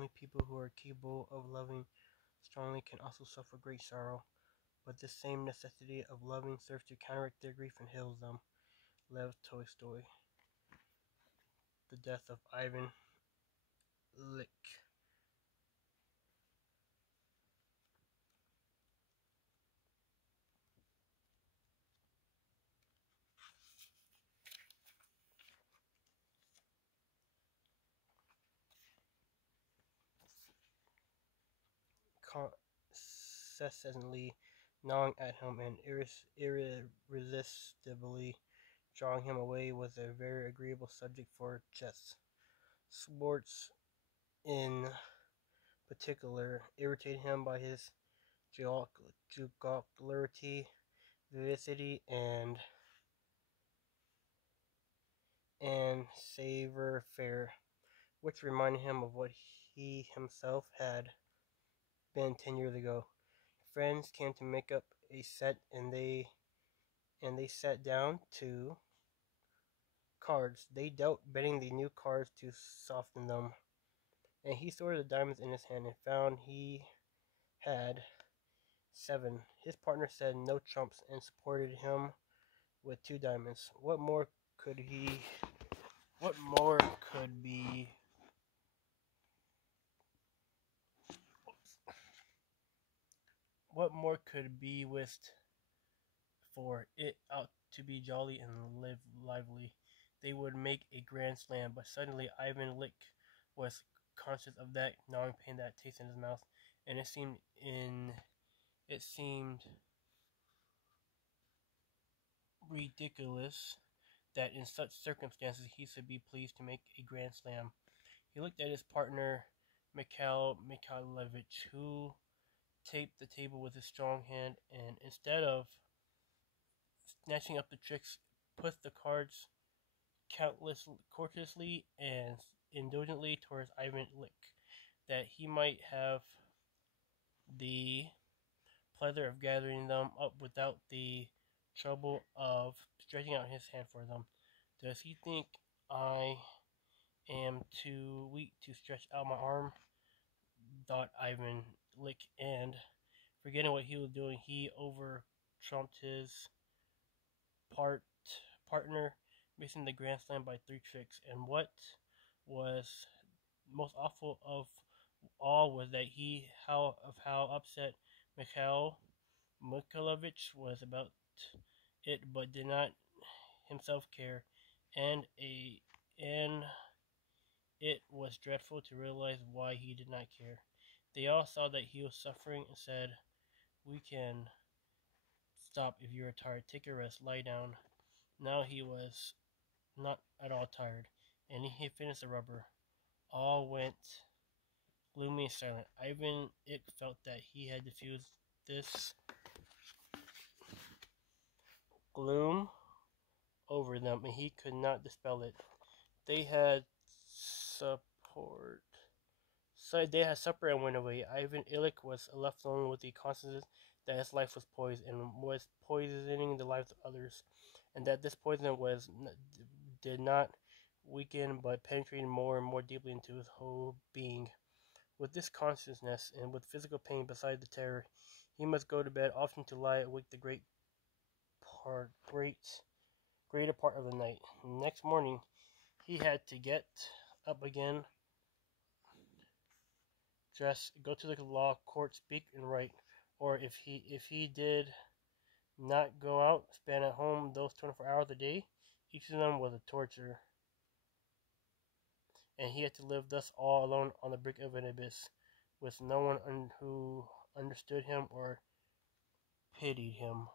only people who are capable of loving strongly can also suffer great sorrow, but this same necessity of loving serves to counteract their grief and heals them. Lev Tolstoy. The Death of Ivan Ilych. Incessantly gnawing at him and irresistibly drawing him away was a very agreeable subject for chess. Sports, in particular, irritated him by his jocularity, vivacity, and savoir-faire, which reminded him of what he himself had been 10 years ago. Friends came to make up a set, and they sat down to cards. They dealt, betting the new cards to soften them. And he sorted the diamonds in his hand and found he had 7. His partner said no trumps and supported him with 2 diamonds. What more could be wished for? It ought to be jolly and live lively. They would make a grand slam, but suddenly Ivan Ilych was conscious of that gnawing pain, that taste in his mouth, and it seemed ridiculous that in such circumstances he should be pleased to make a grand slam. He looked at his partner, Mikhail Mikhailovich, who taped the table with his strong hand, and instead of snatching up the tricks, put the cards courteously and indulgently towards Ivan Ilych, that he might have the pleasure of gathering them up without the trouble of stretching out his hand for them. Does he think I am too weak to stretch out my arm? Thought Ivan Ilych, and forgetting what he was doing, he over-trumped his partner, missing the grand slam by 3 tricks. And what was most awful of all was that how upset Mikhail Mikhailovich was about it, but did not himself care, and it was dreadful to realize why he did not care. They all saw that he was suffering and said, "We can stop if you are tired. Take a rest, lie down." Now he was not at all tired, and he finished the rubber. All went gloomy and silent. Ivan Ilych felt that he had diffused this gloom over them, and he could not dispel it. They had supper and went away. Ivan Ilych was left alone with the consciousness that his life was poisoned and was poisoning the lives of others, and that this poison did not weaken but penetrated more and more deeply into his whole being. With this consciousness, and with physical pain beside the terror, he must go to bed, often to lie awake the greater part of the night. Next morning, he had to get up again, dress, go to the law court, speak and write, or if he did not go out, spend at home those 24 hours a day. Each of them was a torture, and he had to live thus all alone on the brink of an abyss, with no one who understood him or pitied him.